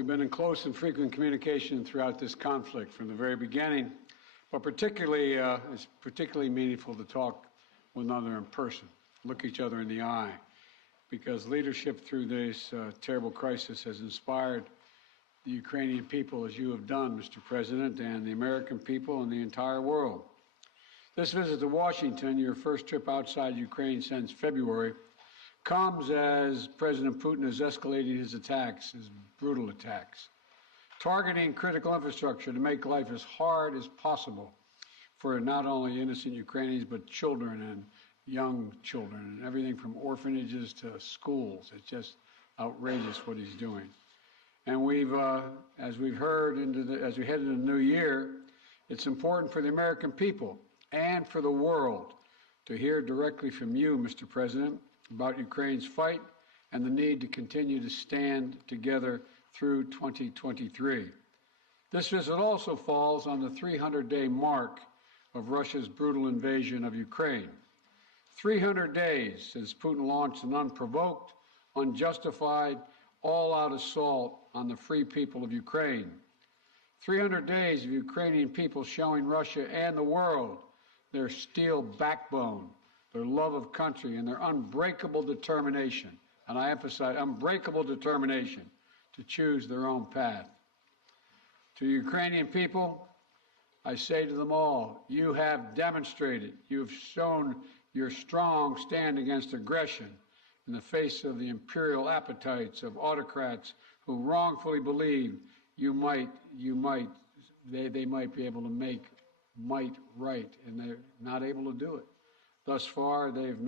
We've been in close and frequent communication throughout this conflict from the very beginning, but it's particularly meaningful to talk with one another in person, look each other in the eye, because leadership through this terrible crisis has inspired the Ukrainian people, as you have done, Mr. President, and the American people and the entire world. This visit to Washington, your first trip outside Ukraine since February, comes as President Putin is escalating his attacks, his brutal attacks, targeting critical infrastructure to make life as hard as possible for not only innocent Ukrainians, but children and young children, and everything from orphanages to schools. It's just outrageous what he's doing. And as we've heard, as we head into the new year, it's important for the American people and for the world to hear directly from you, Mr. President, about Ukraine's fight and the need to continue to stand together through 2023. This visit also falls on the 300-day mark of Russia's brutal invasion of Ukraine. 300 days since Putin launched an unprovoked, unjustified, all-out assault on the free people of Ukraine. 300 days of Ukrainian people showing Russia and the world their steel backbone, their love of country, and their unbreakable determination, and I emphasize unbreakable determination, to choose their own path. To Ukrainian people, I say to them all, you have demonstrated, you've shown your strong stand against aggression in the face of the imperial appetites of autocrats who wrongfully believe they might be able to make might right, and they're not able to do it. Thus far, they've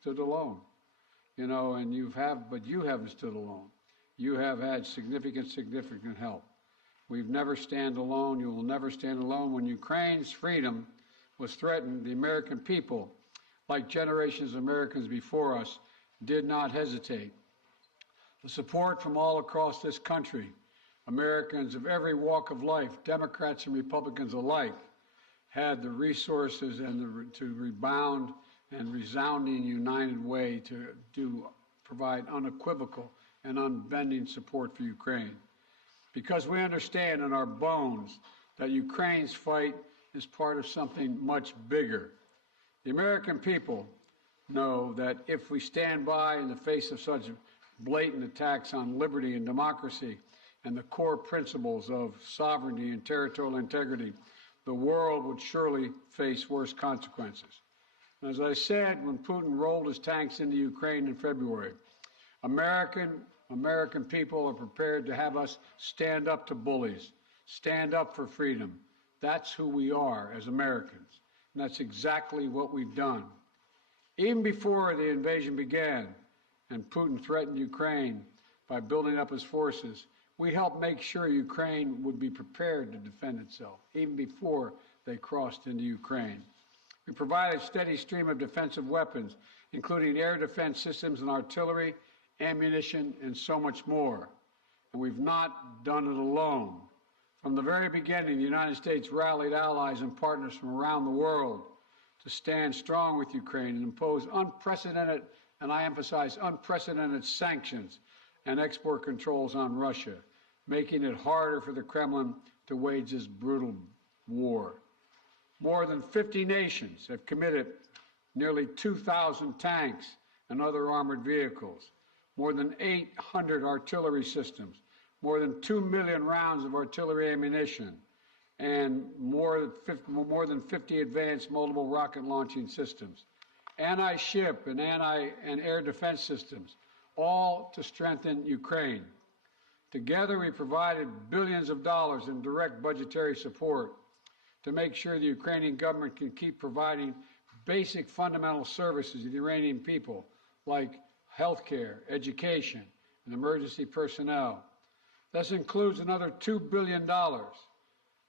stood alone, and you haven't stood alone. You have had significant help. We've never stand alone. You will never stand alone. When Ukraine's freedom was threatened, the American people, like generations of Americans before us, did not hesitate. The support from all across this country, Americans of every walk of life, Democrats and Republicans alike, had the resources and to rebound and resounding united way to provide unequivocal and unbending support for Ukraine. Because we understand in our bones that Ukraine's fight is part of something much bigger. The American people know that if we stand by in the face of such blatant attacks on liberty and democracy and the core principles of sovereignty and territorial integrity, the world would surely face worse consequences. And as I said, when Putin rolled his tanks into Ukraine in February, American people are prepared to have us stand up to bullies, stand up for freedom. That's who we are as Americans, and that's exactly what we've done. Even before the invasion began and Putin threatened Ukraine by building up his forces, we helped make sure Ukraine would be prepared to defend itself, even before they crossed into Ukraine. We provided a steady stream of defensive weapons, including air defense systems and artillery, ammunition, and so much more. And we've not done it alone. From the very beginning, the United States rallied allies and partners from around the world to stand strong with Ukraine and impose unprecedented, and I emphasize unprecedented, sanctions and export controls on Russia, making it harder for the Kremlin to wage this brutal war. More than 50 nations have committed nearly 2,000 tanks and other armored vehicles, more than 800 artillery systems, more than 2 million rounds of artillery ammunition, and more than 50 advanced multiple rocket launching systems, anti-ship and air defense systems, all to strengthen Ukraine. Together, we provided billions of dollars in direct budgetary support to make sure the Ukrainian government can keep providing basic fundamental services to the Iranian people, like health care, education, and emergency personnel. This includes another $2 billion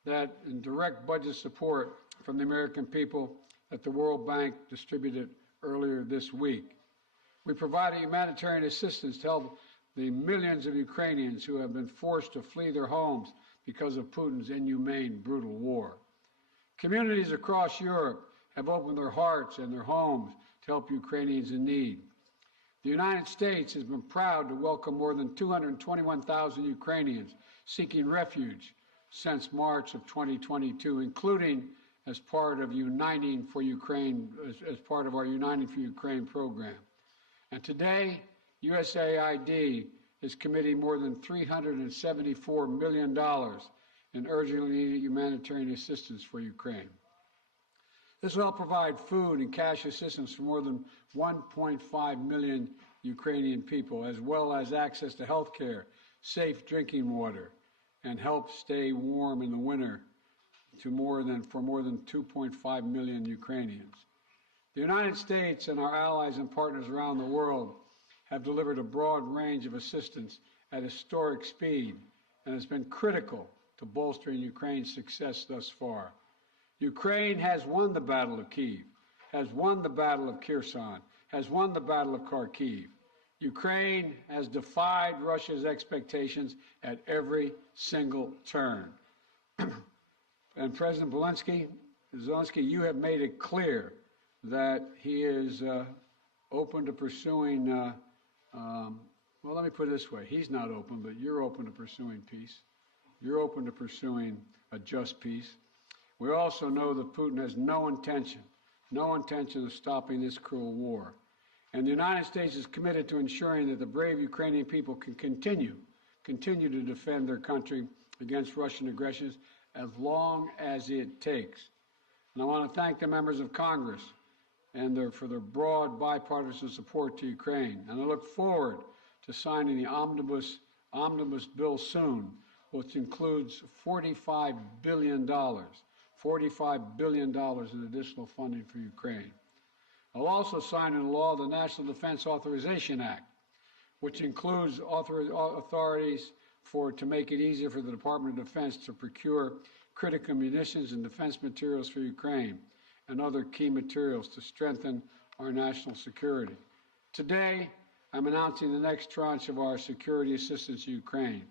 that in direct budget support from the American people that the World Bank distributed earlier this week. We provided humanitarian assistance to help the millions of Ukrainians who have been forced to flee their homes because of Putin's inhumane, brutal war. Communities across Europe have opened their hearts and their homes to help Ukrainians in need. The United States has been proud to welcome more than 221,000 Ukrainians seeking refuge since March of 2022, including as part of Uniting for Ukraine, as part of our Uniting for Ukraine program. And today, USAID is committing more than $374 million in urgently needed humanitarian assistance for Ukraine. This will help provide food and cash assistance for more than 1.5 million Ukrainian people, as well as access to health care, safe drinking water, and help stay warm in the winter for more than 2.5 million Ukrainians. The United States and our allies and partners around the world have delivered a broad range of assistance at historic speed and has been critical to bolstering Ukraine's success thus far. Ukraine has won the Battle of Kyiv, has won the Battle of Kherson, has won the Battle of Kharkiv. Ukraine has defied Russia's expectations at every single turn. And President Zelenskyy, you have made it clear that he is open to pursuing, well, let me put it this way. He's not open, but you're open to pursuing peace. You're open to pursuing a just peace. We also know that Putin has no intention of stopping this cruel war. And the United States is committed to ensuring that the brave Ukrainian people can continue to defend their country against Russian aggression as long as it takes. And I want to thank the members of Congress for their broad bipartisan support to Ukraine. And I look forward to signing the omnibus bill soon, which includes $45 billion in additional funding for Ukraine. I'll also sign into law the National Defense Authorization Act, which includes authorities to make it easier for the Department of Defense to procure critical munitions and defense materials for Ukraine and other key materials to strengthen our national security. Today, I'm announcing the next tranche of our security assistance to Ukraine.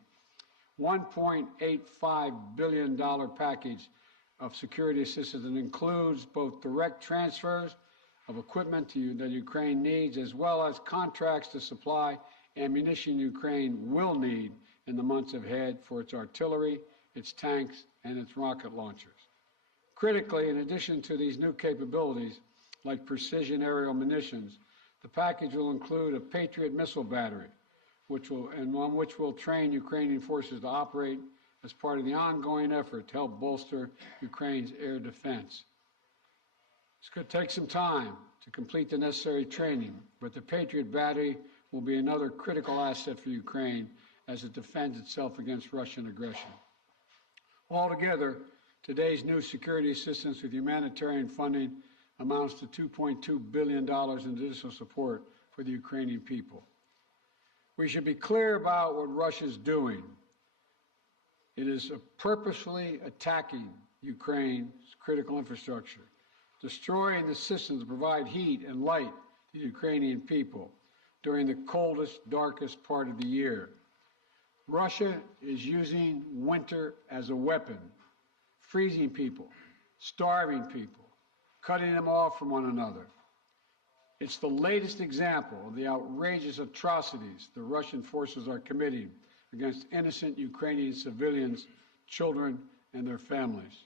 $1.85 billion package of security assistance that includes both direct transfers of equipment that Ukraine needs, as well as contracts to supply ammunition Ukraine will need in the months ahead for its artillery, its tanks, and its rocket launchers. Critically, in addition to these new capabilities, like precision aerial munitions, the package will include a Patriot missile battery, which will train Ukrainian forces to operate as part of the ongoing effort to help bolster Ukraine's air defense. It's going to take some time to complete the necessary training, but the Patriot battery will be another critical asset for Ukraine as it defends itself against Russian aggression. Altogether, today's new security assistance with humanitarian funding amounts to $2.2 billion in additional support for the Ukrainian people. We should be clear about what Russia's doing. It is purposefully attacking Ukraine's critical infrastructure, destroying the systems to provide heat and light to the Ukrainian people during the coldest, darkest part of the year. Russia is using winter as a weapon, freezing people, starving people, cutting them off from one another. It's the latest example of the outrageous atrocities the Russian forces are committing against innocent Ukrainian civilians, children, and their families.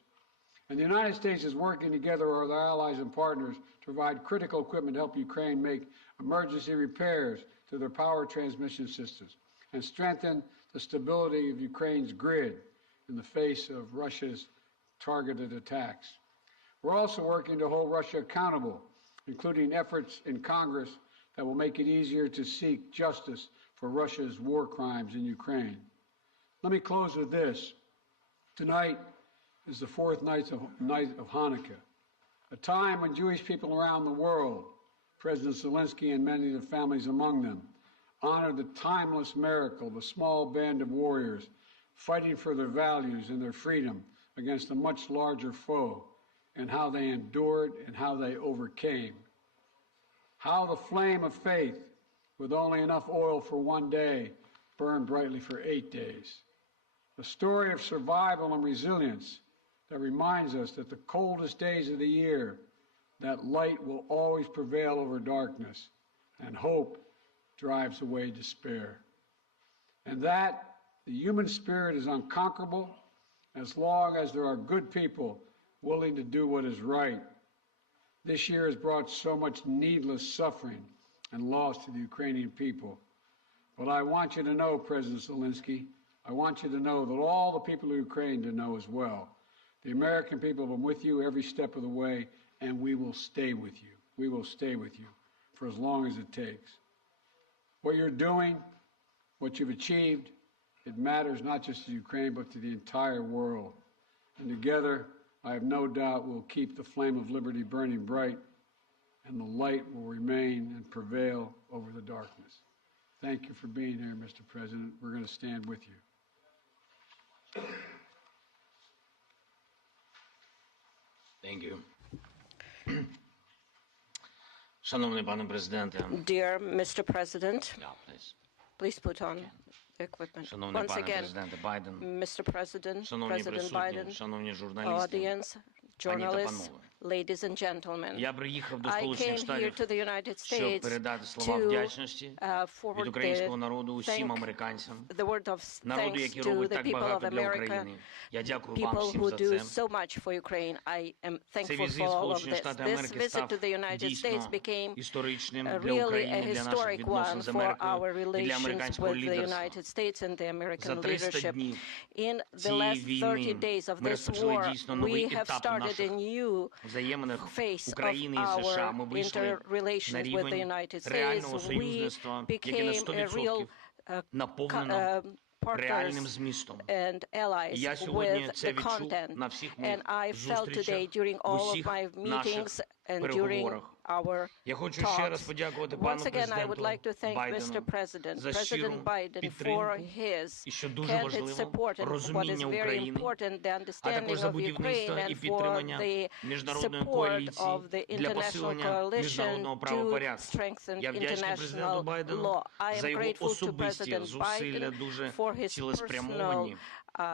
And the United States is working together with our allies and partners to provide critical equipment to help Ukraine make emergency repairs to their power transmission systems and strengthen the stability of Ukraine's grid in the face of Russia's targeted attacks. We're also working to hold Russia accountable, including efforts in Congress that will make it easier to seek justice for Russia's war crimes in Ukraine. Let me close with this. Tonight is the fourth night of Hanukkah, a time when Jewish people around the world, President Zelenskyy and many of the families among them, honor the timeless miracle of a small band of warriors fighting for their values and their freedom against a much larger foe, and how they endured and how they overcame. How the flame of faith, with only enough oil for one day, burned brightly for 8 days. A story of survival and resilience that reminds us that the coldest days of the year, that light will always prevail over darkness, and hope drives away despair. And that the human spirit is unconquerable as long as there are good people willing to do what is right. This year has brought so much needless suffering and loss to the Ukrainian people. But I want you to know, President Zelenskyy, I want you to know that all the people of Ukraine to know as well. The American people have been with you every step of the way, and we will stay with you. We will stay with you for as long as it takes. What you're doing, what you've achieved, it matters not just to Ukraine, but to the entire world. And together, I have no doubt we'll keep the flame of liberty burning bright, and the light will remain and prevail over the darkness. Thank you for being here, Mr. President. We're going to stand with you. Thank you. Шановний пане президенте. Dear Mr. President, Yeah, please. please put on the equipment. Шановний Once пане again, президенте Байден. Mr. President, Шановні President присутні, Biden, шановні журналісти. audience, journalists, ladies and gentlemen. Я приїхав до I Сполучених came here Штатів, to the United щоб States передати слова to вдячності forward від українського народу the усім американцям, the word of народу, thanks який to робить the так people of багато для America, України. Я дякую вам people всім who за do це. so much for Ukraine. I am Цей thankful візит for в all of Сполучені this. Штати This Америки visit став to the United дійсно States became історичним для really a України, для наших historic відносин one з for Америкою our і для relations американського with the лідерства. United States and the За American 300 leadership. днів In the цієї last 30 війни days of ми this розпочали war, дійсно новий we have етап started a наших new взаємних phase of України і США. Ми our вийшли на interrelations with the рівень United States. реального We союзництва, яке на became a real 100% наповнено реальним partners змістом. and allies І я сьогодні with це the відчув content. на всіх And моїх I felt today зустрічах, during в all of усіх my наших meetings and during переговорах. our Я хочу ще раз talks. подякувати пану Once again, I would президенту like to thank Mr. Байдену President, за щиру President Biden, for підтримку his і, що дуже candid важливо, support and what is розуміння very України, important, the а understanding також за of Ukraine будівництво і and for підтримання the міжнародної support коаліції of the для international посилення coalition міжнародного to правопорядку. strengthen Я вдячний президенту international Байдену law. I за am його grateful to особисті President зусилля, Biden дуже for his цілеспрямовані, personal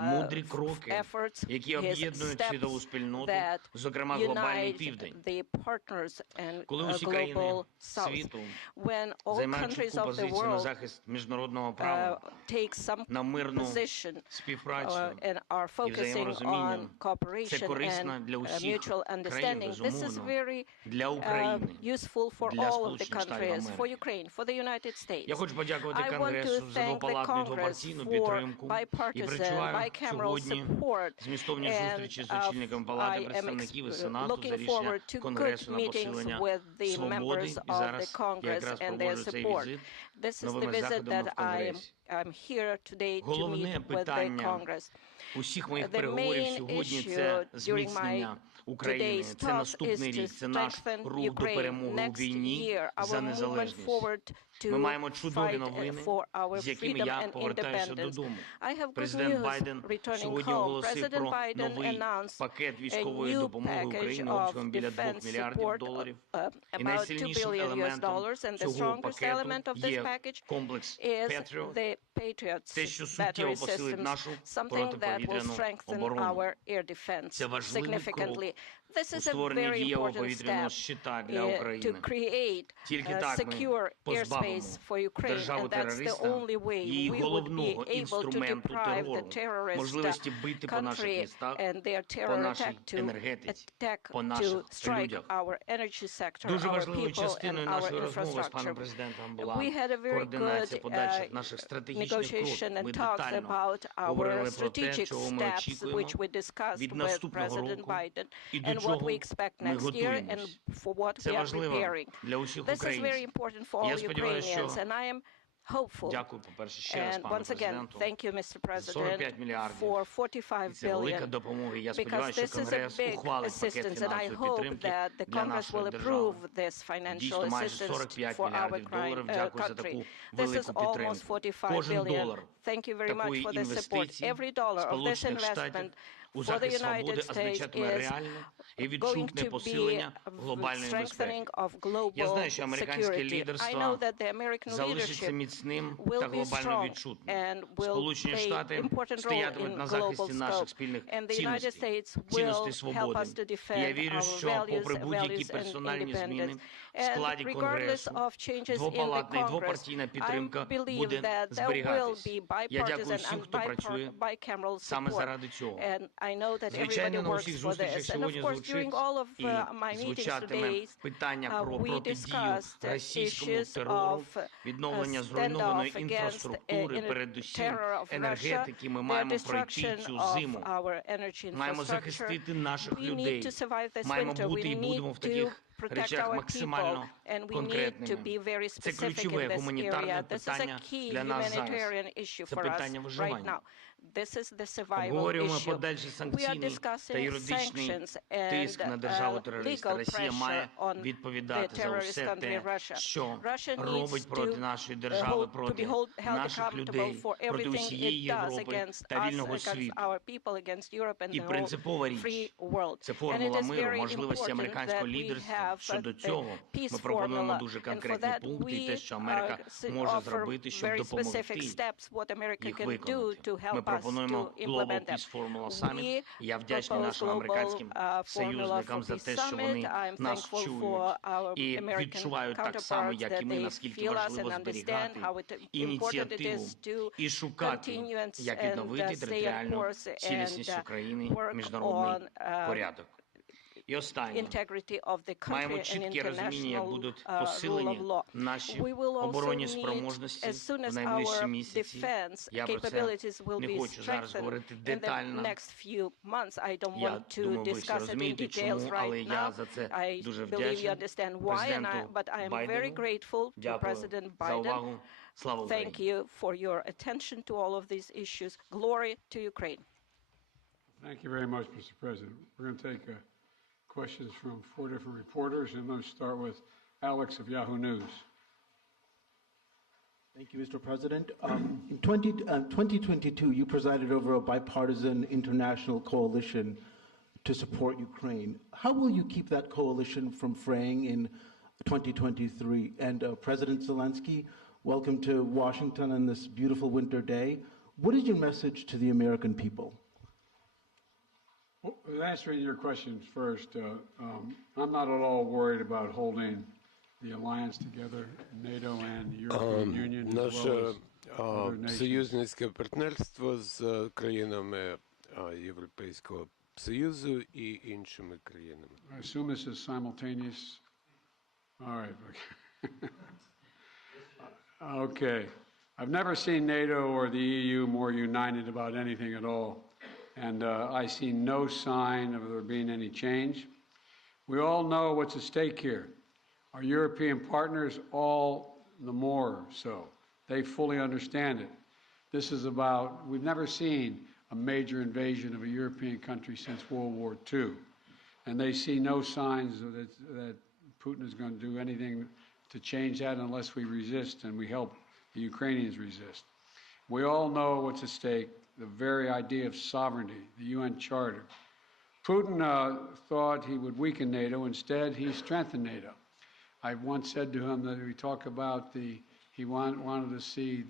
мудрі кроки, efforts, які his об'єднують світову steps спільноту, that зокрема глобальний unite Південь. the partners and Коли усі країни global south. світу When all займають countries чітку of the позицію на world захист міжнародного права, take some на мирну position співпрацю and are і focusing взаєморозуміння, on це cooperation корисно and для усіх mutual країн, understanding. This is безумовно, very для України, useful for для all of the Сполучених Штатів countries, for Америки. Ukraine, for the United States. Я хочу подякувати I want to Конгресу за thank the двопалатну і Congress двопартійну for підтримку і bipartisan, перечуваю bicameral сьогодні support. змістовні And зустрічі з очільником Палати представників і Сенату за looking рішення forward to good Конгресу на meetings посилення with the свободи. members І of the зараз я Congress якраз and their проводжу цей support. візит This is the новими visit заходами that в Конгресі. I'm here today to Головне meet with the питання Congress. усіх моїх The переговорів main сьогодні issue це during зміцнення України. today's Це talk наступний is to рік, це наш strengthen рух до Ukraine. перемоги у Next війні year, за our movement незалежність. forward to Ми маємо чудові fight новини, for our з якими freedom я and повертаюся independence. додому. I have good Президент news Байден returning сьогодні home. оголосив President про Biden новий announced пакет a військової new допомоги package Україні of обсягом біля 2 defense мільярдів support, доларів. І about $2 найсильнішим billion елементом and the цього strongest пакету element of this є package комплекс is Patriot, the Patriots те, що battery суттєво посилить systems, нашу something that will протиповітряну strengthen оборону. our air defense Це важливий significantly. This у is a створенні very дієвого important повітряного step щита для to України. create Тільки так ми secure позбавимо airspace for Ukraine, and that's the державу-терориста only way її we would be головного able to інструменту deprive the терору, terrorist можливості бити по наших country містах, and their по terror нашій attack to енергетиці, по to наших strike людях. our energy sector, Дуже our важливою people, and частиною our нашої розмови з паном infrastructure. президентом була We had a very координація good подальших наших стратегічних negotiation кроків. Ми and talks детально about our говорили про те, strategic чого ми steps, очікуємо which we discussed від with наступного President року Biden, і до and what чого we expect ми next year, and готуємось. for what Це we are важливо preparing. для усіх This is very українців. important for Я all сподіваюся, Ukrainians, що and I am hopeful. Дякую, по-перше, ще раз And пану once again, президенту. thank you, Mr. 45 President, мільярдів. for 45 І це велика billion. допомога. Я Because сподіваюся, this що is a Конгрес big ухвалить пакет assistance, and I фінансової hope підтримки that the для Congress нашої will держави. approve this financial Дійсно, майже assistance 45 for our мільярдів доларів. Дякую за таку country. This is велику almost підтримку. 45 Кожен billion. долар Thank you very much такої for this support. інвестиції Every dollar of this Сполучених Штатів investment у for the захист свободи United States означатиме is реальне і going відчутне to be посилення глобальної безпеки. strengthening of Я global знаю, що американське security. I лідерство know that the American залишиться leadership міцним will та be глобально strong відчутним. and will Сполучені play Штати important role стоятимуть in на global захисті наших scope. спільних And the United цінностей, States will цінностей help свободи. us to І я defend вірю, our що попри values будь-які and персональні зміни independence. в складі regardless Конгресу of changes in the двопалатна і Congress, двопартійна I підтримка believe буде that there will зберігатись. be Я дякую bipartisan всім, and хто працює bicameral саме support. заради цього. And I know that everybody Звичайно, на works усіх for зустрічах this. And of сьогодні course, during звучить all of і my meetings звучатиме today, питання про we протидію discussed російському issues терору, of відновлення standoff зруйнованої against інфраструктури, передусім terror of Russia, енергетики. Ми the маємо пройти destruction цю of зиму. our energy Маємо infrastructure. захистити наших We need людей. to survive this Маємо winter. бути We і будемо в need to таких protect речах our people, максимально and we need to конкретними. be very Це specific ключове in this гуманітарне area. This is a питання key для нас зараз. humanitarian issue Це for us питання right виживання. now. This is the survival Обговорюємо issue. подальший We are санкційний та discussing юридичний sanctions тиск на and державу-терориста. legal Росія має pressure on the відповідати за terrorist все country те, Russia. що Russia робить needs проти to нашої держави, to проти be held наших accountable людей, for проти everything усієї it does Європи against та us, вільного against світу. our people, against Europe and І the whole принципова free річ world. – це And it формула is миру, very можливості important американського that we лідерства. have Щодо the цього peace ми пропонуємо formula, дуже and for конкретні that пункти і те, що Америка we може offer зробити, щоб very допомогти specific steps what America їх can do виконати. to Ми help us пропонуємо to Global implement them. Peace Formula Summit. We І я вдячний propose нашим global американським formula союзникам for за peace те, що summit. вони I'm нас thankful чують for our і American відчувають так само, counterparts як that і ми, they наскільки feel us and важливо understand зберігати how important it ініціативу is to і шукати, continue and як відновити stay on територіальну course цілісність and України, work міжнародний on порядок. І останнє. integrity of the Маємо country and чітке розуміння, як international будуть rule of посилені law. наші We will also оборонні need, спроможності as soon в as найближчі our місяці. defense Я про це capabilities will не be хочу зараз strengthened говорити in the детально. next few months. I don't Я want to думаю, ви всі discuss it in розумієте, details чому, але right я now. за це I дуже believe you вдячний understand why, президенту but I am very Байдену. grateful to Дякую President за Biden. увагу. Слава Thank Україні! you for your attention to all of these issues. Glory to Ukraine. Thank you very much, Mr. President. We're going to take questions from 4 different reporters, and let's start with Alex of Yahoo News. Thank you, Mr. President. In 2022, you presided over a bipartisan international coalition to support Ukraine. How will you keep that coalition from fraying in 2023? And President Zelenskyy, welcome to Washington on this beautiful winter day. What is your message to the American people? Well, answering your questions first, I'm not at all worried about holding the alliance together, NATO and the European Union, as well Наше as other nations. союзницьке партнерство з країнами Європейського Союзу і іншими країнами. I assume this is simultaneous. All right. Okay. I've never seen NATO or the EU more united about anything at all. And I see no sign of there being any change. We all know what's at stake here. Our European partners, all the more so. They fully understand it. This is about, we've never seen a major invasion of a European country since World War II. And they see no signs that Putin is going to do anything to change that unless we resist and we help the Ukrainians resist. We all know what's at stake, the very idea of sovereignty, the UN Charter. Putin thought he would weaken NATO. Instead, he strengthened NATO. I once said to him that we talk about he wanted to see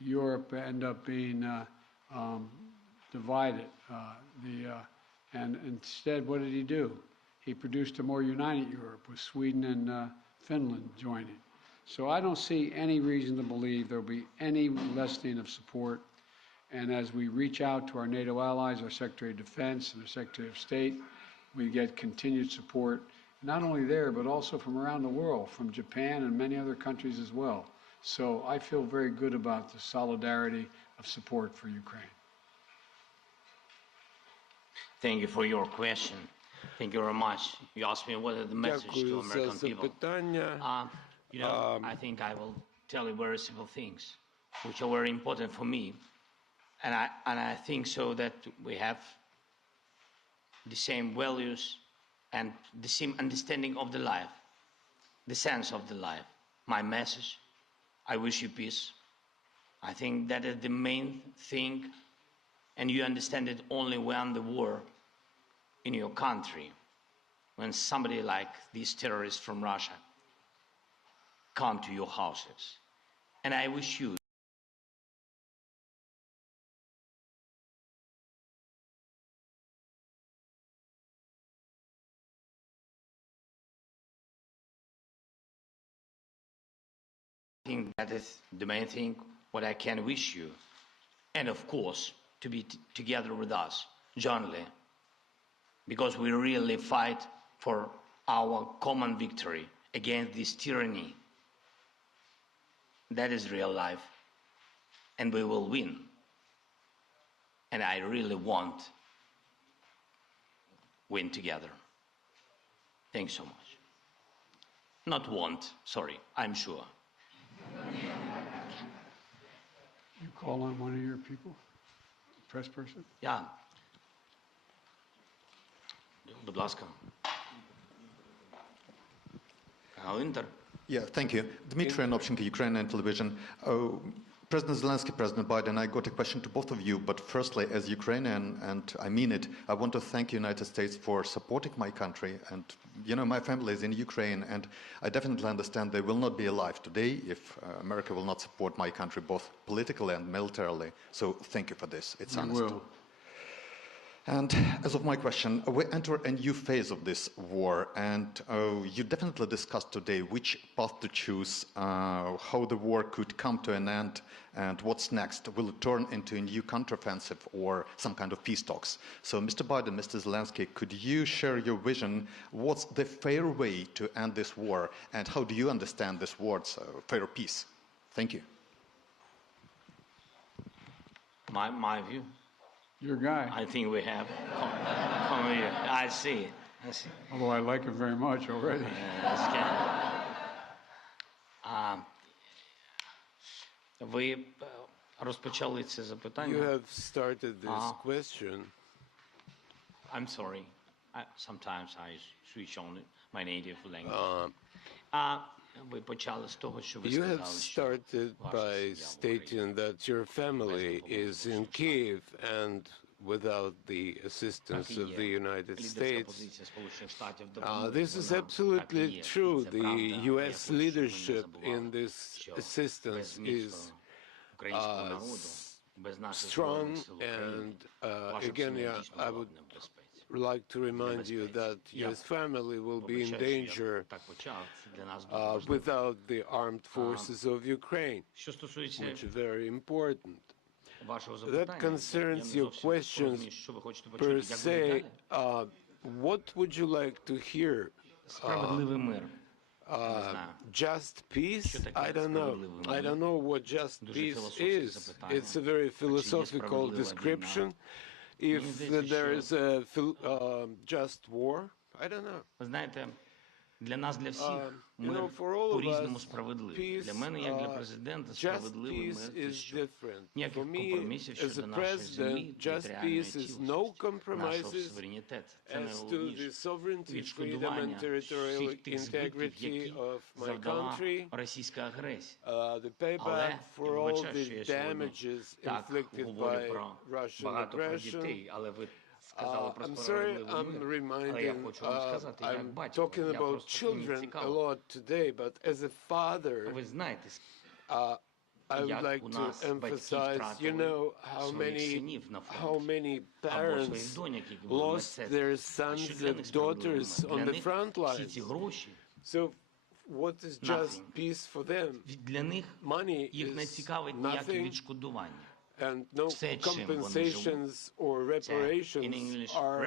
Europe end up being divided. And instead, what did he do? He produced a more united Europe with Sweden and Finland joining. So I don't see any reason to believe there'll be any lessening of support. And as we reach out to our NATO allies, our Secretary of Defense and our Secretary of State, we get continued support, not only there, but also from around the world, from Japan and many other countries as well. So I feel very good about the solidarity of support for Ukraine. Thank you for your question. Thank you very much. You asked me what is the message to Дякую за American people. запитання. I think I will tell you very simple things, which are very important for me. And I think so that we have the same values and the same understanding of the life, the sense of the life. My message, I wish you peace. I think that is the main thing, and you understand it only when the war in your country, when somebody like these terrorists from Russia come to your houses. And I wish you think that is the main thing what I can wish you. And of course, to be together with us, jointly, because we really fight for our common victory against this tyranny. That is real life. And we will win. And I really want win together. Thanks so much. Not want, sorry, I'm sure. You call on one of your people, press person? Yeah. Будь ласка. Канал Інтер. Yeah, thank you. Dmitry Anopchenko, Ukrainian television. President Zelensky, President Biden, I got a question to both of you, but firstly, as Ukrainian, and I mean it, I want to thank the United States for supporting my country. And, you know, my family is in Ukraine, and I definitely understand they will not be alive today if America will not support my country, both politically and militarily. So thank you for this. It's honest. And as of my question, we enter a new phase of this war, and you definitely discussed today which path to choose, how the war could come to an end, and what's next. Will it turn into a new counteroffensive or some kind of peace talks? So, Mr. Biden, Mr. Zelensky, could you share your vision? What's the fair way to end this war, and how do you understand this word's fair peace? Thank you. My view. Your guy. I think we have. Come here. I see. Although I like him very much already. Ви розпочали це запитання. You have started this question. I'm sorry. Sometimes I switch on my native language. Ви почали з того, що ви You сказали, have що started ваша by сім'я в stating that your family is in Kiev and without the assistance of the United States. This is absolutely true. The U.S. leadership in this assistance is strong, and again, I would like to remind you that U.S. family will be in danger without the armed forces of Ukraine, which is very important. That concerns your questions per se. What would you like to hear? Just peace? I don't know. I don't know what just peace is. It's a very philosophical description. If there is a just war, I don't know. Для нас, для всіх, мир по-різному справедливий. Для мене, як для президента, справедливий мир – це що? Ніяких компромісів щодо нашої землі, територіальної цілісності, нашого суверенітету. Це найголовніше. Відшкодування всіх тих збитків, які завдала російська агресія. Але, я вибачаю, що я сьогодні так говорю багато про дітей, але ви I'm sorry, I'm talking about children a lot today, but as a father, I would like to emphasize, you know, how many parents lost their sons and daughters on the front lines. So what is just peace for them? Money is nothing. And no compensations or reparations are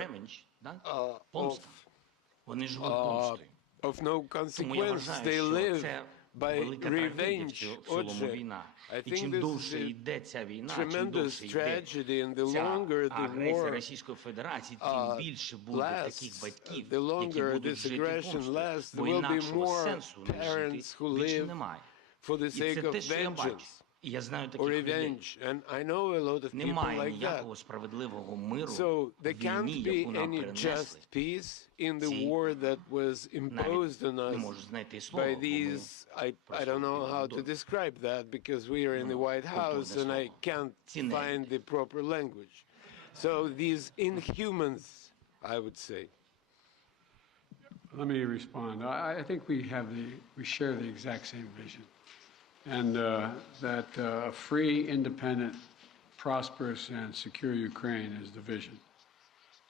of no consequence. They live by revenge. I think this is a tremendous tragedy, and the longer the war lasts, the longer this aggression lasts, there will be more parents who live for the sake of vengeance. Or revenge, and I know a lot of people like that. So there can't be any just peace in the war that was imposed on us by these, I don't know how to describe that because we are in the White House and I can't find the proper language. So these inhumans, I would say. Let me respond. I think we share the exact same vision. And that a free, independent, prosperous, and secure Ukraine is the vision.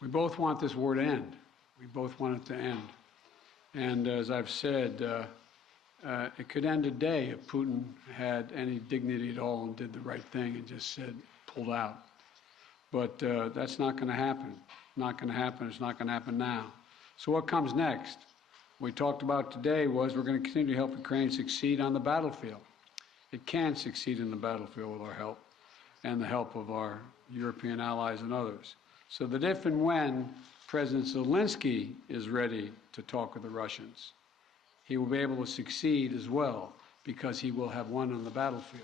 We both want this war to end. We both want it to end. And as I've said, it could end today if Putin had any dignity at all and did the right thing and just said, pulled out. But that's not going to happen. Not going to happen. It's not going to happen now. So what comes next? What we talked about today was we're going to continue to help Ukraine succeed on the battlefield. It can succeed in the battlefield with our help and the help of our European allies and others. So that if and when President Zelenskyy is ready to talk with the Russians, he will be able to succeed as well because he will have won on the battlefield.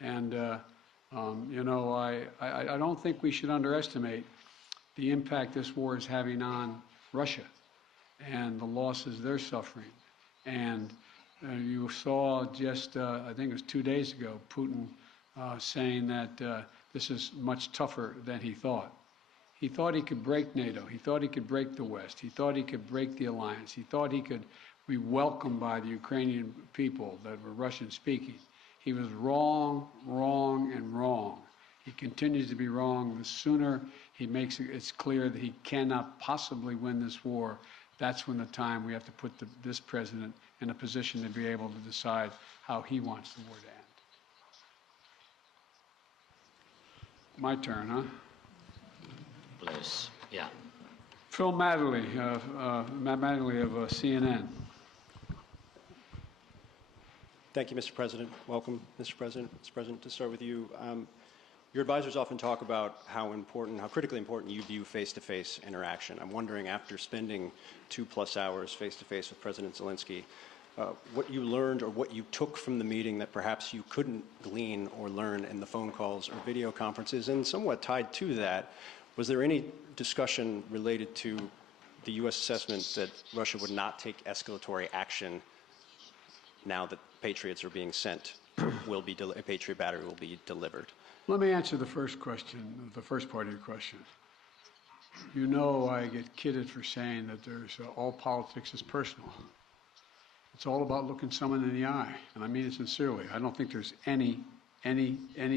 And, you know, I don't think we should underestimate the impact this war is having on Russia and the losses they're suffering. And you saw just, I think it was 2 days ago, Putin saying that this is much tougher than he thought. He thought he could break NATO. He thought he could break the West. He thought he could break the alliance. He thought he could be welcomed by the Ukrainian people that were Russian-speaking. He was wrong, wrong, and wrong. He continues to be wrong. The sooner he makes it's clear that he cannot possibly win this war, that's when the time we have to put this president in a position to be able to decide how he wants the war to end. My turn, huh? Please, yeah. Phil Matterly, Matt Matterly of CNN. Thank you, Mr. President. Welcome, Mr. President. Mr. President, to start with you, your advisors often talk about how critically important you view face-to-face interaction. I'm wondering, after spending 2+ hours face-to-face with President Zelenskyy, what you learned or what you took from the meeting that perhaps you couldn't glean or learn in the phone calls or video conferences, and somewhat tied to that, was there any discussion related to the U.S. assessment that Russia would not take escalatory action now that Patriots are being sent, a Patriot battery will be delivered? Let me answer the first question, the first part of your question. You know I get kidded for saying that there's all politics is personal. It's all about looking someone in the eye, and I mean it sincerely. I don't think there's any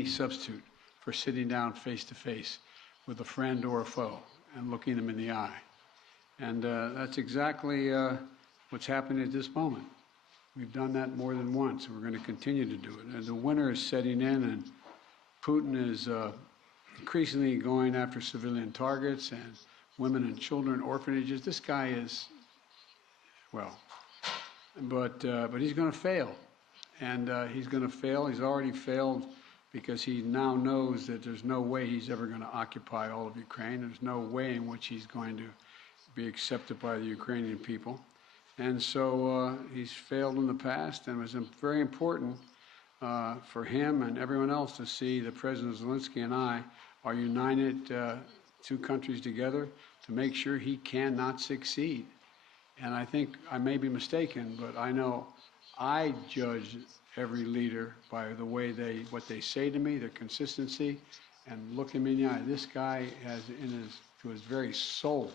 substitute for sitting down face-to-face with a friend or a foe and looking them in the eye. And that's exactly what's happening at this moment. We've done that more than once, and we're going to continue to do it. And the winter is setting in, and Putin is increasingly going after civilian targets and women and children, orphanages. This guy is, well, but he's going to fail. And he's going to fail. He's already failed because he now knows that there's no way he's ever going to occupy all of Ukraine. There's no way in which he's going to be accepted by the Ukrainian people. And so he's failed in the past, and it was very important for him and everyone else to see that President Zelenskyy and I are united, two countries together, to make sure he cannot succeed. And I think I may be mistaken, but I know I judge every leader by the way what they say to me, their consistency, and look him in the eye. This guy has to his very soul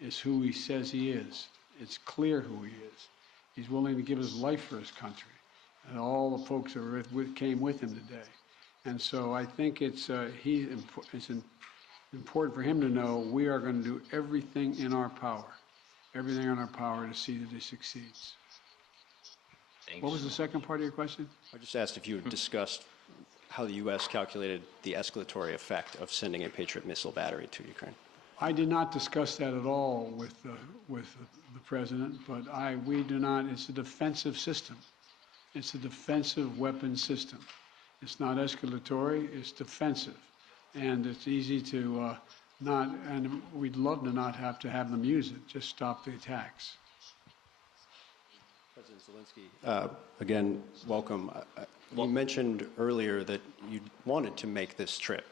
is who he says he is. It's clear who he is. He's willing to give his life for his country, and all the folks that came with him today. And so I think it's important for him to know we are going to do everything in our power to see that he succeeds. Thanks. What was the second part of your question? I just asked if you had discussed how the U.S. calculated the escalatory effect of sending a Patriot missile battery to Ukraine. I did not discuss that at all with the president, but we do not. It's a defensive system. It's a defensive weapon system. It's not escalatory. It's defensive, and it's easy to not. And we'd love to not have to have them use it. Just stop the attacks. President Zelenskyy, again, welcome. You mentioned earlier that you wanted to make this trip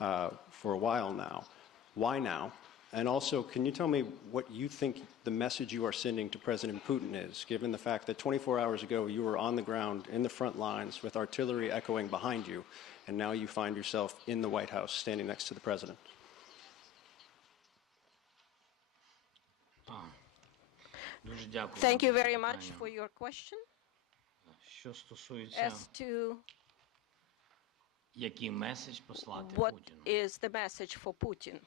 for a while now. Why now? And also, can you tell me what you think the message you are sending to President Putin is, given the fact that 24 hours ago you were on the ground in the front lines with artillery echoing behind you, and now you find yourself in the White House standing next to the president? Thank you very much for your question. As to what is the message for Putin?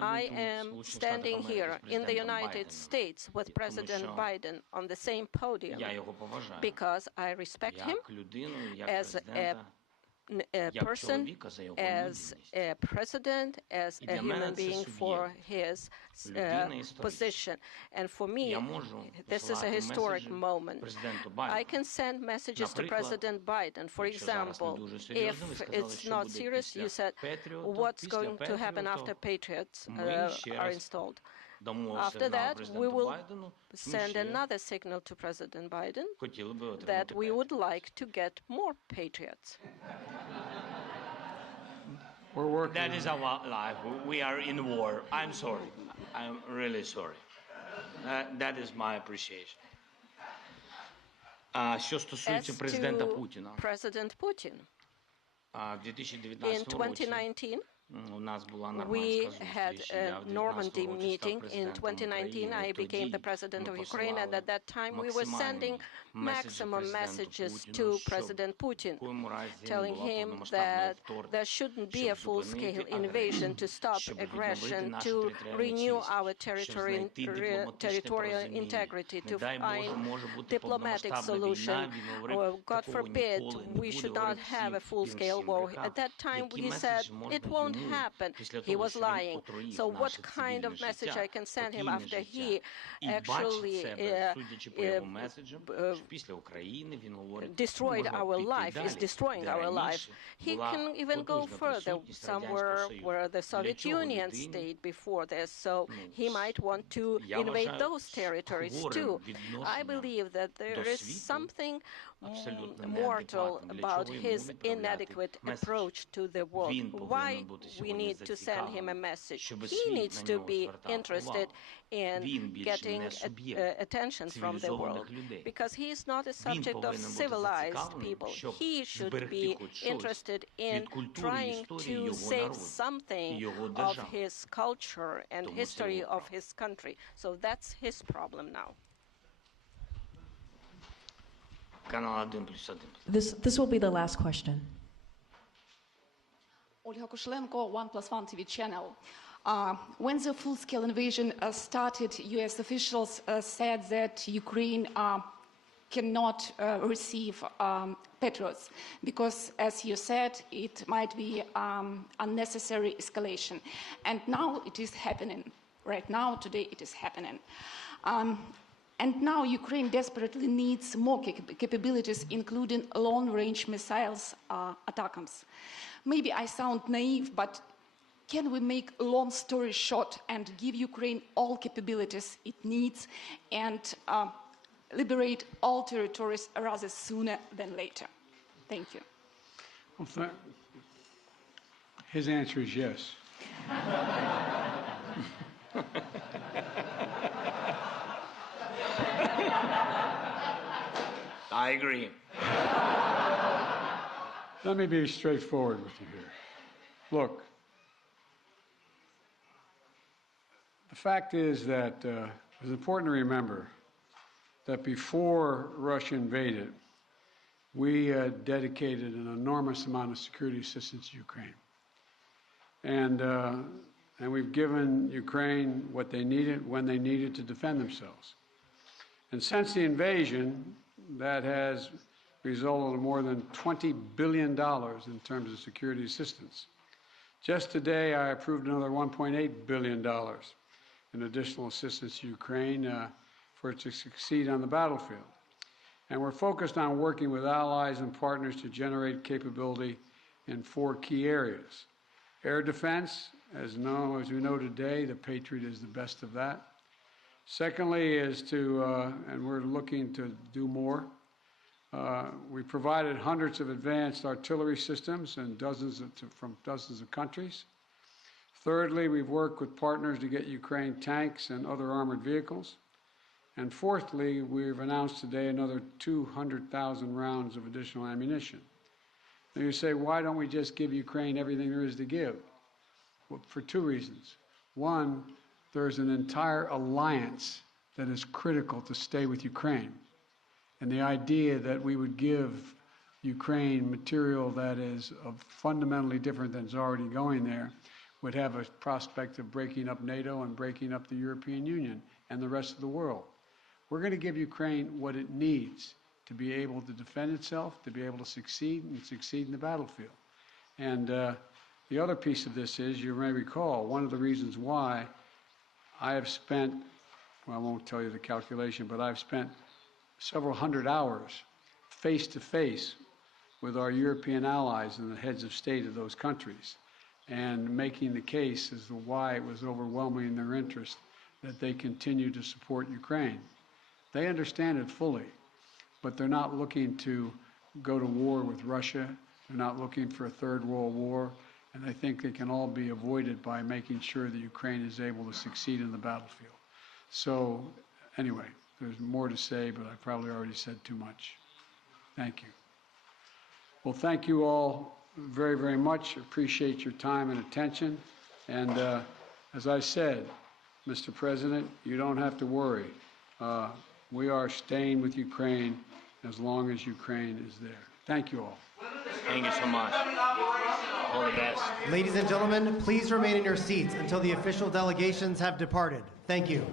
I am standing here in the United States with President Biden on the same podium because I respect him as a person, as a president, as a human being for his position. And for me, this is a historic moment. I can send messages to President Biden. For example, if it's not serious, you said, what's going to happen after Patriots are installed? After that, we will send another signal to President Biden that we would like to get more Patriots. We're working. That is our life. We are in war. I'm sorry. I'm really sorry. That is my appreciation. Що стосується президента Путіна. President Putin. In 2019, we had a Normandy meeting. In 2019, I became the president of Ukraine, and at that time, we were sending maximum messages to President Putin, telling him that there shouldn't be a full-scale invasion, to stop aggression, to renew our territorial integrity, to find diplomatic solution, or God forbid, we should not have a full-scale war. At that time, he said it won't happen. He was lying. So what kind of message I can send him after he actually destroyed our life, is destroying our life? He can even go further, somewhere where the Soviet Union stayed before this, so he might want to invade those territories too. I believe that there is something mortal about his inadequate approach to the world. Why we need to send him a message? He needs to be interested in getting attention from the world, because he is not a subject of civilized people. He should be interested in trying to save something of his culture and history of his country. So that's his problem now. This will be the last question. Olga Kushelenko, 1+1 TV channel. When the full-scale invasion started, U.S. officials said that Ukraine cannot receive Patriots because, as you said, it might be unnecessary escalation. And now it is happening. Right now, today, it is happening. And now Ukraine desperately needs more capabilities, including long-range missiles, ATACMS. Maybe I sound naive, but can we make a long story short and give Ukraine all capabilities it needs and liberate all territories rather sooner than later? Thank you. Well, his answer is yes. I agree. Let me be straightforward with you here. Look, the fact is that it's important to remember that before Russia invaded, we dedicated an enormous amount of security assistance to Ukraine. And we've given Ukraine what they needed, when they needed to defend themselves. And since the invasion, that has resulted in more than $20 billion in terms of security assistance. Just today, I approved another $1.8 billion in additional assistance to Ukraine for it to succeed on the battlefield. And we're focused on working with allies and partners to generate capability in 4 key areas. Air defense, as we know today, the Patriot is the best of that. Secondly is to, and we're looking to do more, we provided hundreds of advanced artillery systems and from dozens of countries. Thirdly, we've worked with partners to get Ukraine tanks and other armored vehicles. And fourthly, we've announced today another 200,000 rounds of additional ammunition. Now you say, why don't we just give Ukraine everything there is to give? Well, for 2 reasons. One, there's an entire alliance that is critical to stay with Ukraine. And the idea that we would give Ukraine material that is fundamentally different than is already going there would have a prospect of breaking up NATO and breaking up the European Union and the rest of the world. We're going to give Ukraine what it needs to be able to defend itself, to be able to succeed and succeed in the battlefield. And the other piece of this is, you may recall, one of the reasons why I have spent, well, I won't tell you the calculation, but I've spent several hundred hours face-to-face with our European allies and the heads of state of those countries, and making the case as to why it was overwhelming in their interest that they continue to support Ukraine. They understand it fully, but they're not looking to go to war with Russia. They're not looking for a third world war, and I think they can all be avoided by making sure that Ukraine is able to succeed in the battlefield. So, anyway, there's more to say, but I probably already said too much. Thank you. Well, thank you all very, very much. Appreciate your time and attention. And as I said, Mr. President, you don't have to worry. We are staying with Ukraine as long as Ukraine is there. Thank you all. Thank you so much. All the best. Ladies and gentlemen, please remain in your seats until the official delegations have departed. Thank you.